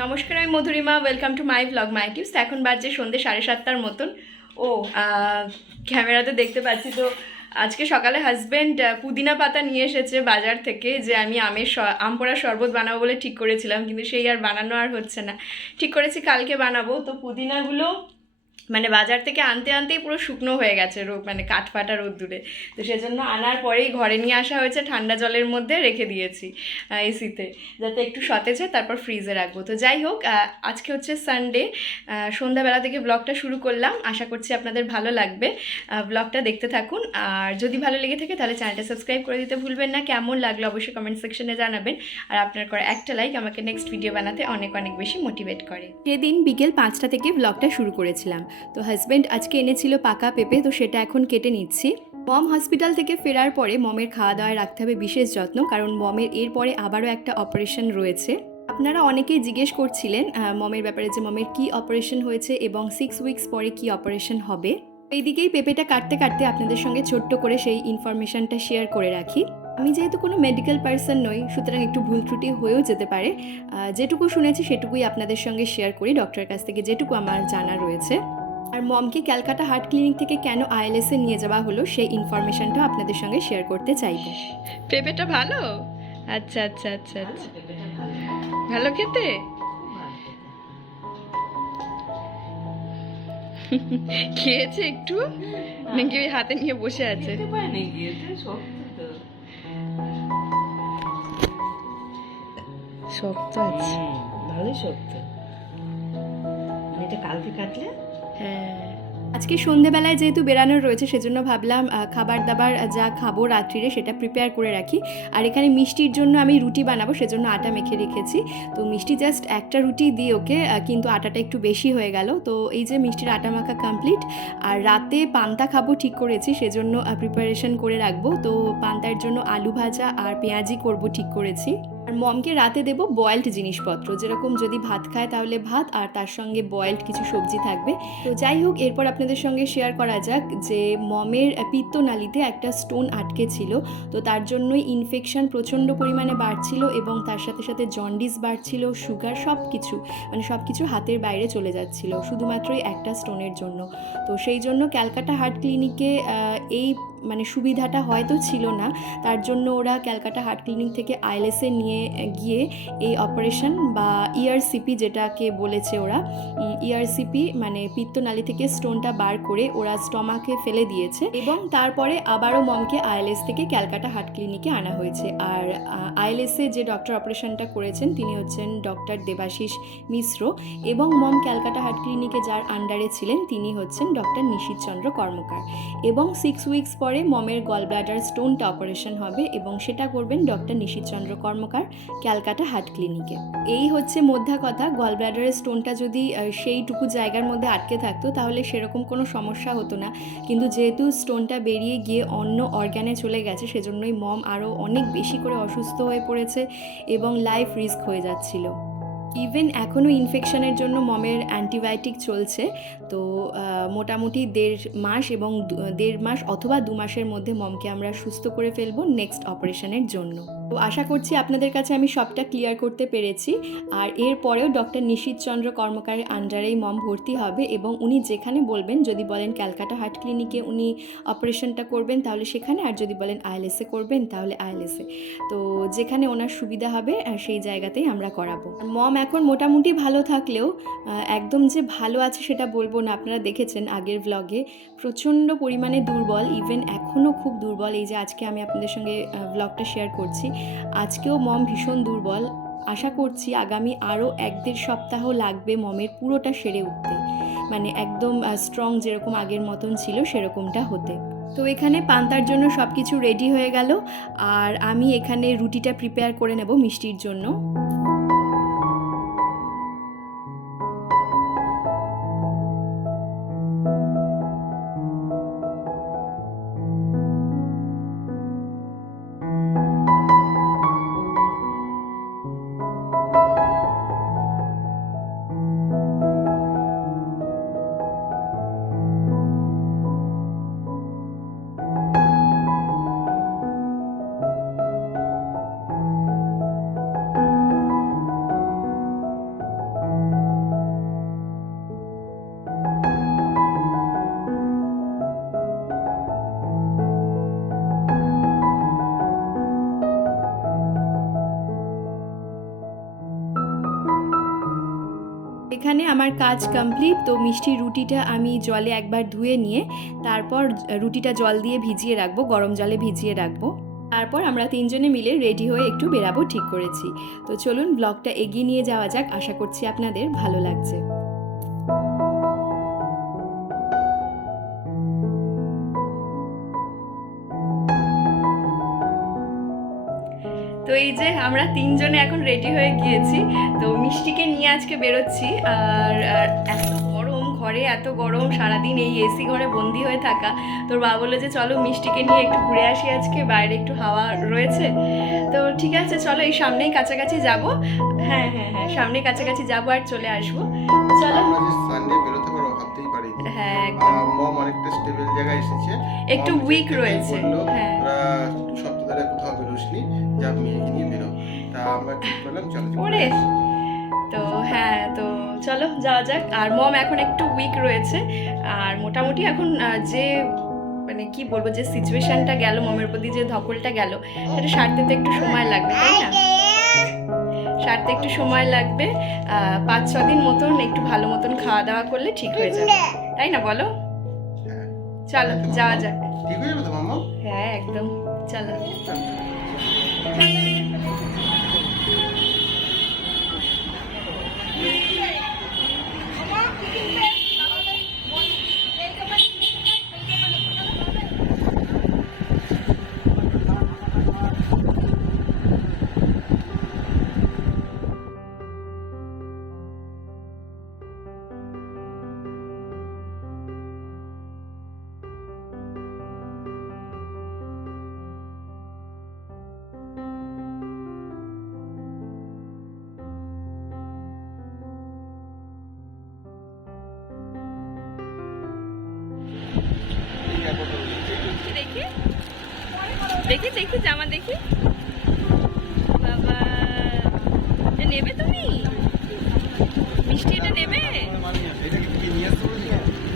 নমস্কার, আমি Madhurima welcome to my blog my tips এখন বাজে সন্ধ্যে সাড়ে সাতটার মতন। ও ক্যামেরা ক্যামেরাতে দেখতে পাচ্ছি তো, আজকে সকালে হাজব্যান্ড পুদিনা পাতা নিয়ে এসেছে বাজার থেকে যে আমি আমের আম পোড়া শরবত বানাবো বলে ঠিক করেছিলাম, কিন্তু সেই আর বানানো আর হচ্ছে না। ঠিক করেছি, কালকে বানাবো। তো পুদিনাগুলো মানে বাজার থেকে আনতে আনতেই পুরো শুকনো হয়ে গেছে রোগ মানে কাঠ ফাটা রোদ্দুরে। তো সেজন্য আনার পরেই ঘরে নিয়ে আসা হয়েছে ঠান্ডা জলের মধ্যে রেখে দিয়েছি এসিতে। যাতে একটু সতেজ হয় তারপর ফ্রিজে রাখব। তো যাই হোক আজকে হচ্ছে সানডে সন্ধ্যাবেলা থেকে ব্লগটা শুরু করলাম। আশা করছি আপনাদের ভালো লাগবে। ব্লগটা দেখতে থাকুন। আর যদি ভালো লেগে থাকে, তাহলে চ্যানেলটা সাবস্ক্রাইব করে দিতে ভুলবেন না। কেমন লাগল অবশ্যই কমেন্ট সেকশনে জানাবেন। আর আপনার করা একটা লাইক আমাকে নেক্সট ভিডিও বানাতে অনেক অনেক বেশি মোটিভেট করে। সেদিন বিকেল পাঁচটা থেকে ব্লগটা শুরু করেছিলাম। তো হাজব্যান্ড আজকে এনেছিল পাকা পেঁপে, তো সেটা এখন কেটে নিচ্ছি। মম হসপিটাল থেকে ফেরার পরে মমের খাওয়া দাওয়ায় রাখতে হবে বিশেষ যত্ন, কারণ মমের এরপরে আবারও একটা অপারেশন রয়েছে। আপনারা অনেকেই জিজ্ঞেস করছিলেন মমের ব্যাপারে যে মমের কি অপারেশন হয়েছে এবং সিক্স উইকস পরে কি অপারেশন হবে। এইদিকেই পেঁপেটা কাটতে কাটতে আপনাদের সঙ্গে ছোট্ট করে সেই ইনফরমেশনটা শেয়ার করে রাখি। আমি যেহেতু কোনো মেডিকেল পার্সন নই, সুতরাং একটু ভুল ত্রুটি হয়েও যেতে পারে। যেটুকু শুনেছি সেটুকুই আপনাদের সঙ্গে শেয়ার করি ডক্টরের কাছ থেকে যেটুকু আমার জানা রয়েছে। আর মমকে ক্যালকাটা হার্ট ক্লিনিক থেকে কেন আইএলএসে নিয়ে যাওয়া হলো সেই ইনফরমেশনটা আপনাদের সঙ্গে শেয়ার করতে চাইব। পেঁপেটা ভালো? আচ্ছা আচ্ছা আচ্ছা আচ্ছা। ভালো খেতে? খেয়েছে একটু? নাকি ওই হাতে নিয়ে বসে আছে? শক্ত আছে। ভালোই শক্ত। এটা কালকে কাটলে হ্যাঁ। আজকে সন্ধেবেলায় যেহেতু বেরানোর রয়েছে, সেজন্য ভাবলাম খাবার দাবার যা খাব রাত্রিরে সেটা প্রিপেয়ার করে রাখি। আর এখানে মিষ্টির জন্য আমি রুটি বানাবো, সেজন্য আটা মেখে রেখেছি। তো মিষ্টি জাস্ট একটা রুটি দিই ওকে কিন্তু আটাটা একটু বেশি হয়ে গেল। তো এই যে মিষ্টির আটা মাখা কমপ্লিট আর রাতে পান্তা খাব ঠিক করেছি, সেজন্য প্রিপারেশন করে রাখব। তো পান্তার জন্য আলু ভাজা আর পেঁয়াজি করব ঠিক করেছি। আর মমকে রাতে দেব বয়েলড জিনিসপত্র। যেরকম যদি ভাত খায় তাহলে ভাত, আর তার সঙ্গে বয়েলড কিছু সবজি থাকবে। তো যাই হোক, এরপর আপনাদের সঙ্গে শেয়ার করা যাক যে মমের পিত্তনালীতে একটা স্টোন আটকে ছিল। তো তার জন্যই ইনফেকশন প্রচণ্ড পরিমাণে বাড়ছিল এবং তার সাথে সাথে জন্ডিস বাড়ছিল সুগার সব কিছু মানে সব কিছু হাতের বাইরে চলে যাচ্ছিল, শুধুমাত্রই একটা স্টোনের জন্য। তো সেই জন্য ক্যালকাটা হার্ট ক্লিনিকে এই মানে সুবিধাটা হয়তো ছিল না, তার জন্য ওরা ক্যালকাটা হার্ট ক্লিনিক থেকে আইএলএসে নিয়ে গিয়ে এই অপারেশন বা ইআরসিপি যেটাকে বলেছে ওরা ইআরসিপি মানে পিত্তনালী থেকে স্টোনটা বার করে ওরা স্টমাকে ফেলে দিয়েছে এবং তারপরে আবারও মমকে আইএলএস থেকে ক্যালকাটা হার্ট ক্লিনিকে আনা হয়েছে। আর আইএলএসে যে ডক্টর অপারেশনটা করেছেন তিনি হচ্ছেন ডক্টর দেবাশিস মিশ্র এবং মম ক্যালকাটা হার্ট ক্লিনিকে যার আন্ডারে ছিলেন তিনি হচ্ছেন ডক্টর নিশীত চন্দ্র কর্মকার। এবং সিক্স উইকস পরে মমের গল ব্লাডার স্টোনটা অপারেশন হবে এবং সেটা করবেন doctor Nishit Chandra Karmakar, Calcutta heart ক্লিনিকে এই হচ্ছে মধ্যা কথা গল ব্লাডারের স্টোনটা যদি সেইটুকু জায়গার মধ্যে আটকে থাকতো তাহলে সেরকম কোনো সমস্যা হতো না। কিন্তু যেহেতু স্টোনটা বেরিয়ে গিয়ে অন্য অর্গানে চলে গেছে, সেজন্যই মম আরও অনেক বেশি করে অসুস্থ হয়ে পড়েছে এবং লাইফ রিস্ক হয়ে যাচ্ছিল। ইভেন এখনও ইনফেকশনের জন্য মমের অ্যান্টিবায়োটিক চলছে, তো মোটামুটি দেড় মাস এবং দেড় মাস অথবা দু মাসের মধ্যে মমকে আমরা সুস্থ করে ফেলব নেক্সট অপারেশনের জন্য। তো আশা করছি আপনাদের কাছে আমি সবটা ক্লিয়ার করতে পেরেছি। আর এরপরেও ডক্টর নিশীত চন্দ্র কর্মকারের আন্ডারেই মম ভর্তি হবে এবং উনি যেখানে বলবেন, যদি বলেন ক্যালকাটা হার্ট ক্লিনিকে উনি অপারেশনটা করবেন তাহলে সেখানে, আর যদি বলেন আইএলএসে করবেন তাহলে আইএলএসে তো যেখানে ওনার সুবিধা হবে সেই জায়গাতেই আমরা করাবো। মম এখন মোটামুটি ভালো থাকলেও একদম যে ভালো আছে সেটা বলব না। আপনারা দেখেছেন আগের ব্লগে প্রচণ্ড পরিমাণে দুর্বল। ইভেন এখনও খুব দুর্বল। এই যে আজকে আমি আপনাদের সঙ্গে ব্লগটা শেয়ার করছি। আজকেও মম ভীষণ দুর্বল। আশা করছি আগামী আরও এক দেড় সপ্তাহ লাগবে মমের পুরোটা সেরে উঠতে। মানে একদম স্ট্রং যেরকম আগের মতন ছিল সেরকমটা হতে। তো এখানে পান্তার জন্য সব কিছু রেডি হয়ে গেল। আর আমি এখানে রুটিটা প্রিপেয়ার করে নেব মিষ্টির জন্য। আমার কাজ কমপ্লিট তো মিষ্টি রুটিটা আমি জলে একবার ধুয়ে নিয়ে তারপর রুটিটা জল দিয়ে ভিজিয়ে রাখব, গরম জলে ভিজিয়ে রাখব। তারপর আমরা তিনজনে মিলে রেডি হয়ে একটু বেরাবো ঠিক করেছি। তো চলুন ব্লগটা এগিয়ে নিয়ে যাওয়া যাক, আশা করছি আপনাদের ভালো লাগছে। তো এই যে আমরা তিনজনে এখন রেডি হয়ে গিয়েছি তো মিষ্টিকে নিয়ে আজকে বেরোচ্ছি। আর এত গরম ঘরে এত গরম সারাদিন এই এসি ঘরে বন্দি হয়ে থাকা। তোর বাবা বলল যে চলো মিষ্টিকে নিয়ে একটু ঘুরে আসি আজকে বাইরে একটু হাওয়া রয়েছে। তো ঠিক আছে চলো এই সামনেই কাছাকাছি যাব। হ্যাঁ হ্যাঁ হ্যাঁ সামনেই কাছাকাছি যাব আর চলে আসব। চলো। সানডে বেরোতে পারো ভাবতেই পারি হ্যাঁ মম অনেকটা স্টেবল জায়গায় এসেছে। একটু উইক রয়েছে। হ্যাঁ। যা মেয়েকে নিয়ে বেরো তা আমরা ঠিক করলাম চলো ওরে। তো হ্যাঁ তো চলো যাওয়া যাক। আর মম এখন একটু উইক রয়েছে। আর মোটামুটি এখন যে মানে কি বলব যে সিচুয়েশনটা গেল মমের প্রতি যে ধকলটা গেল সেটা সারতে তো একটু সময় লাগবে তাই না? সারতে একটু সময় লাগবে। পাঁচ ছ দিন মতন একটু ভালো মতন খাওয়া দাওয়া করলে ঠিক হয়ে যাবে। তাই না বলো? হ্যাঁ। চলো যাওয়া যাক। ঠিক হয়ে যাবে তো হ্যাঁ একদম। চলো। চলো দেখি দেখি দেখি, জামা দেখি বাবা নেবে তুমি মিষ্টি এটা নেবে?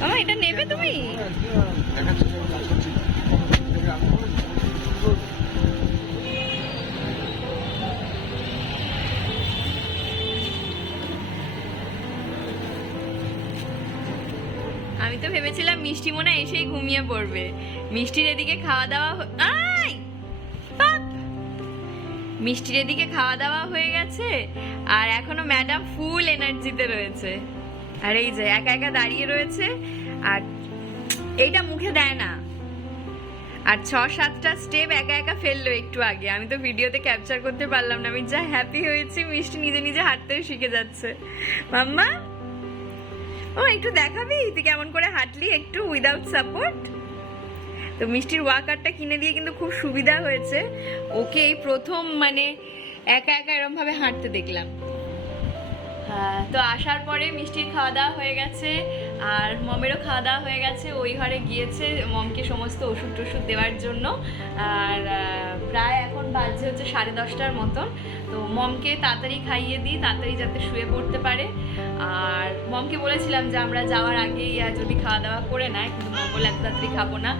মামা এটা নেবে তুমি আমি তো ভেবেছিলাম মিষ্টি মনে এসেই ঘুমিয়ে পড়বে মিষ্টির এদিকে খাওয়া দাওয়া হ- আই! পাপ! মিষ্টির এদিকে খাওয়া দাওয়া হয়ে গেছে, আর এখনও ম্যাডাম ফুল এনার্জিতে রয়েছে। আর এই যে, একা একা দাঁড়িয়ে রয়েছে, আর এইটা মুখে দেয় না। আর ছ সাতটা স্টেপ একা একা ফেলল একটু আগে। আমি তো ভিডিওতে ক্যাপচার করতে পারলাম না। আমি যা হ্যাপি হয়েছি, মিষ্টি নিজে নিজে হাঁটতেও শিখে যাচ্ছে। মাম্মা? ও, একটু দেখাবি? তুই কেমন করে হাঁটলি একটু উইদাউট সাপোর্ট তো মিষ্টির ওয়াকারটা কিনে দিয়ে কিন্তু খুব সুবিধা হয়েছে। ওকে এই প্রথম মানে একা একা এরমভাবে হাঁটতে দেখলাম। তো আসার পরে মিষ্টির খাওয়া দাওয়া হয়ে গেছে, আর মমেরও খাওয়া দাওয়া হয়ে গেছে, ওই ঘরে গিয়েছে, মমকে সমস্ত ওষুধ টষুধ দেওয়ার জন্য, আর প্রায় এখন বাজছে হচ্ছে সাড়ে দশটার মতন, তো মমকে তাড়াতাড়ি খাইয়ে দিই, তাড়াতাড়ি যাতে শুয়ে পড়তে পারে, আর মমকে বলেছিলাম যে আমরা যাওয়ার আগেই যদি খাওয়া দাওয়া করে নেয়, কিন্তু মম বলে এত তাড়াতাড়ি খাব না।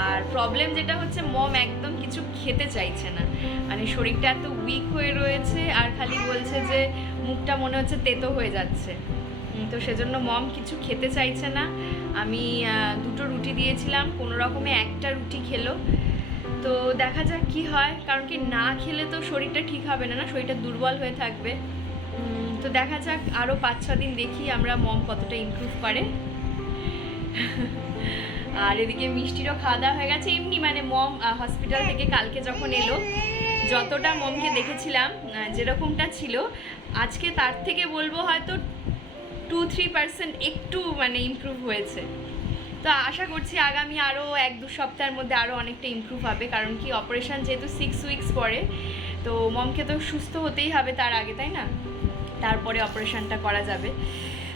আর প্রবলেম যেটা হচ্ছে, মম একদম কিছু খেতে চাইছে না মানে শরীরটা এত উইক হয়ে রয়েছে, আর খালি বলছে যে মুখটা মনে হচ্ছে তেতো হয়ে যাচ্ছে। তো সেজন্য মম কিছু খেতে চাইছে না। আমি দুটো রুটি দিয়েছিলাম, কোনো রকমে একটা রুটি খেলো। তো দেখা যাক কি হয়, কারণ কি না খেলে তো শরীরটা ঠিক হবে না না? শরীরটা দুর্বল হয়ে থাকবে। তো দেখা যাক আরও পাঁচ, ছ দিন দেখি আমরা মম কতটা ইমপ্রুভ করে। আর এদিকে মিষ্টিরও খাওয়া দাওয়া হয়ে গেছে। এমনি মানে মম হসপিটাল থেকে কালকে যখন এলো যতটা মমকে দেখেছিলাম যেরকমটা ছিল, আজকে তার থেকে বলব হয়তো টু থ্রি পার্সেন্ট একটু মানে ইমপ্রুভ হয়েছে। তো আশা করছি আগামী আরও এক, দু সপ্তাহের মধ্যে আরও অনেকটা ইমপ্রুভ হবে, কারণ কি অপারেশন যেহেতু সিক্স উইকস পরে, তো মমকে তো সুস্থ হতেই হবে তার আগে, তাই না? তারপরে অপারেশনটা করা যাবে।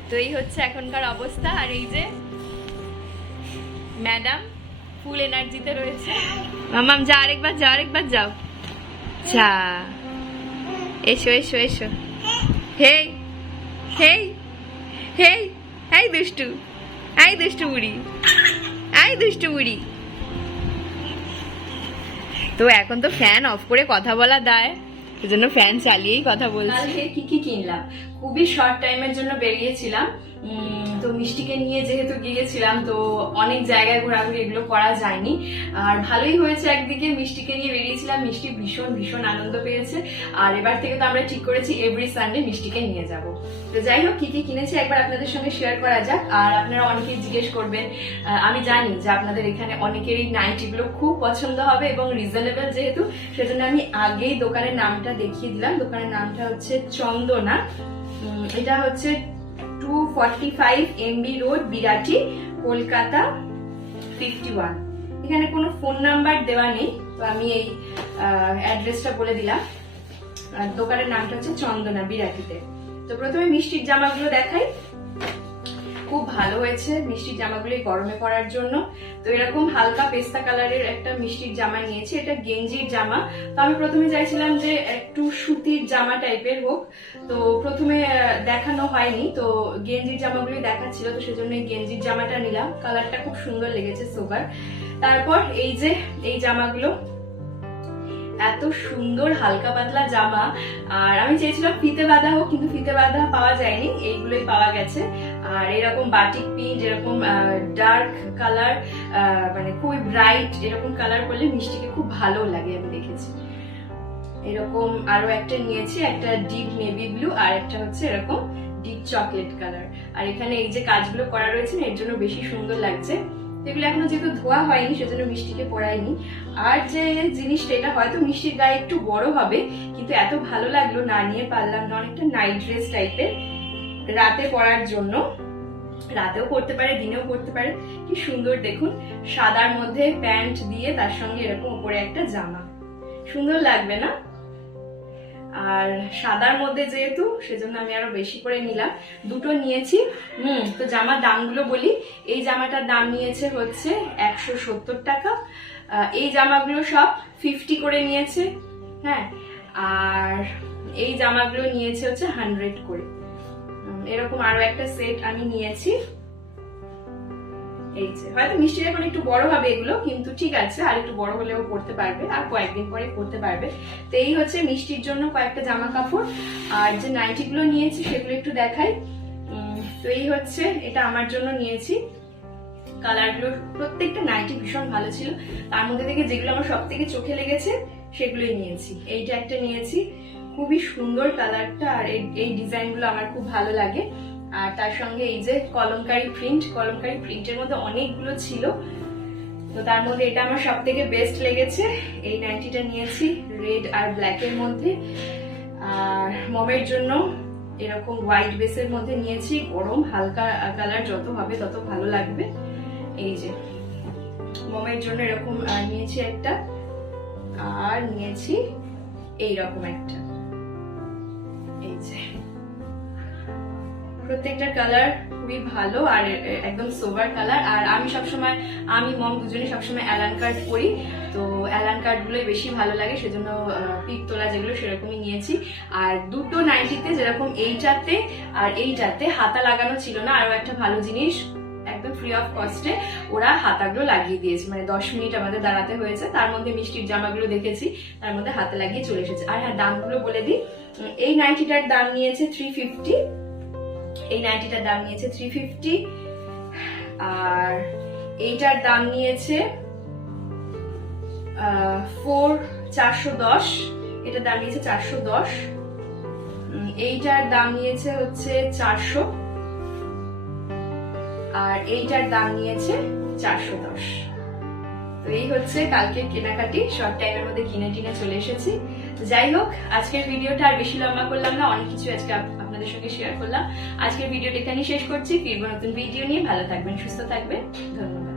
তো এই হচ্ছে এখনকার অবস্থা, আর এই যে ম্যাডাম ফুল এনার্জিতে রয়েছে। মামাম, যা আরেকবার যা আরেকবার যাও। যা এসো এসো এসো। হেই হেই হেই এই দুষ্টু এই দুষ্টু বুড়ি এই দুষ্টু বুড়ি। তো এখন তো ফ্যান অফ করে কথা বলা দায়, সেজন্য ফ্যান চালিয়েই কথা বলছি। কি কি কিনলাম? খুবই শর্ট টাইমের জন্য বেরিয়েছিলাম। তো মিষ্টিকে নিয়ে যেহেতু গিয়েছিলাম, তো অনেক জায়গায় ঘোরাঘুরি এগুলো করা যায়নি। আর ভালোই হয়েছে একদিকে, মিষ্টিকে নিয়ে বেরিয়েছিলাম। মিষ্টি ভীষণ ভীষণ আনন্দ পেয়েছে। আর এবার থেকে তো আমরা ঠিক করেছি এভরি সানডে মিষ্টিকে নিয়ে যাব। তো যাই হোক, কি কি কিনেছি একবার আপনাদের সঙ্গে শেয়ার করা যাক। আর আপনারা অনেকেই জিজ্ঞেস করবেন আমি জানি যে আপনাদের এখানে অনেকেরই নাইটিগুলো খুব পছন্দ হবে এবং রিজনেবল যেহেতু, সেজন্য আমি আগেই দোকানের নামটা দেখিয়ে দিলাম। দোকানের নামটা হচ্ছে চন্দনা। এটা হচ্ছে two forty five MB road Birati Kolkata fifty one এখানে কোনো ফোন নাম্বার দেওয়া নেই, তো আমি এই অ্যাড্রেসটা বলে দিলাম। দোকানের নামটা হচ্ছে চন্দনা, বিরাটিতে। তো প্রথমে মিষ্টির জামাগুলো দেখাই। ভালো হয়েছে মিষ্টির জামাগুলো গরমে পরার জন্য। তো এরকম হালকা পেস্তা কালারের একটা মিষ্টির জামা নিয়েছি, এটা গেঞ্জির জামা। তো আমি প্রথমে চাইছিলাম যে একটু সুতির জামা টাইপের হোক। তো প্রথমে দেখানো হয়নি, তো গেঞ্জির জামাগুলি দেখাচ্ছিল, তো সেজন্য গেঞ্জির জামাটা নিলাম। কালারটা খুব সুন্দর লেগেছে সোবার তারপর এই যে, এই জামাগুলো এত সুন্দর হালকা পাতলা জামা। আর আমি চেয়েছিলাম ফিতে বাঁধা হোক, কিন্তু ফিতে বাঁধা পাওয়া যায়নি, এইগুলোই পাওয়া গেছে। আর এরকম বাটিক প্রিন্ট এরকম ডার্ক কালার মানে খুবই ব্রাইট এরকম কালার করলে মিষ্টিকে খুব ভালো লাগে, আমি দেখেছি। এরকম আরও একটা নিয়েছি, একটা ডিপ নেভি ব্লু আর একটা হচ্ছে এরকম ডিপ চকলেট কালার আর এখানে এই যে কাজগুলো করা রয়েছে এর জন্য বেশি সুন্দর লাগছে। এগুলো এখনও যেহেতু ধোয়া হয়নি, সেজন্য মিষ্টিকে পরাইনি আর যে জিনিসটা, এটা হয়তো মিষ্টির গায়ে একটু বড় হবে, কিন্তু এত ভালো লাগল না নিয়ে পারলাম না। অনেকটা নাইট ড্রেস টাইপের রাতে পরার জন্য। রাতেও পরতে পারে, দিনেও করতে পারে। কি সুন্দর, দেখুন। সাদার মধ্যে প্যান্ট দিয়ে তার সঙ্গে এরকম উপরে একটা জামা। সুন্দর লাগবে না? আর সাদার মধ্যে যেহেতু, সেজন্য আমি আরও বেশি করে নিলাম। দুটো নিয়েছি। হুম, তো জামার দামগুলো বলি। এই জামাটার দাম নিয়েছে হচ্ছে একশো সত্তর টাকা। এই জামাগুলো সব ফিফটি করে নিয়েছে। হ্যাঁ আর এই জামাগুলো নিয়েছে হচ্ছে হান্ড্রেড করে। এরকম আরও একটা সেট আমি নিয়েছি। এই যে, হয়তো মিষ্টির এখন একটু বড় হবে এগুলো, কিন্তু ঠিক আছে, আর একটু বড় হলেও পড়তে পারবে, আর কয়েকদিন পরে পড়তে পারবে। তো এই হচ্ছে মিষ্টির জন্য কয়েকটা জামা কাপড় আর যে নাইটি গুলো নিয়েছি সেগুলো একটু দেখাই। তো এই হচ্ছে, এটা আমার জন্য নিয়েছি। কালারগুলো প্রত্যেকটা নাইটি ভীষণ ভালো ছিল। তার মধ্যে থেকে যেগুলো আমার সব থেকে চোখে লেগেছে, সেগুলোই নিয়েছি। এইটা একটা নিয়েছি। খুবই সুন্দর কালারটা, আর এই ডিজাইনগুলো আমার খুব ভালো লাগে। আর তার সঙ্গে এই যে কলমকারি প্রিন্ট কলমকারি প্রিন্টের মধ্যে অনেকগুলো ছিল। তো তার মধ্যে এটা আমার সব থেকে বেস্ট লেগেছে। এই নাইটিটা নিয়েছি রেড আর ব্ল্যাকের মধ্যে। আর মমের জন্য এরকম হোয়াইট বেসের মধ্যে নিয়েছি। গরম, হালকা কালার যত হবে তত ভালো লাগবে। এই যে মমের জন্য এরকম নিয়েছি একটা। আর নিয়েছি এই রকম একটা। এই যে। প্রত্যেকটা কালার খুবই ভালো আর একদম সোভার কালার আর আমি সবসময়, আমি, মম দুজনে সবসময় অ্যালান কার্ড পরি। তো অ্যালান কার্ড গুলোই বেশি ভালো লাগে, সেজন্য পিক তোলা যেগুলো সেরকমই নিয়েছি। আর দুটো নাইটিতে যেরকম এইটাতে আর এইটাতে হাতা লাগানো ছিল না আরও একটা ভালো জিনিস, একদম ফ্রি অফ কস্টে ওরা হাতাগুলো লাগিয়ে দিয়েছে। মানে দশ মিনিট আমাদের দাঁড়াতে হয়েছে। তার মধ্যে মিষ্টির জামাগুলো দেখেছি, তার মধ্যে হাতে লাগিয়ে চলে এসেছে। আর হ্যাঁ দামগুলো বলে দিই। এই নাইটিটার দাম নিয়েছে থ্রি ফিফটি এই নাইটিটার দাম নিয়েছে থ্রি ফিফটি আর এইটার দাম নিয়েছে ফোর চারশো দশ। এটার দাম নিয়েছে চারশো দশ। এইটার দাম নিয়েছে হচ্ছে চারশো। আর এইটার দাম নিয়েছে চারশো দশ। তো এই হচ্ছে কালকের কেনাকাটি শর্ট টাইমের মধ্যে কিনে টিনে চলে এসেছি। যাই হোক, আজকের ভিডিওটা আর বেশি লম্বা করলাম না, অনেক কিছু আজকে আপনাদের সঙ্গে শেয়ার করলাম। আজকের ভিডিওটা এখানেই শেষ করছি। ফিরবো নতুন ভিডিও নিয়ে। ভালো থাকবেন, সুস্থ থাকবেন। ধন্যবাদ।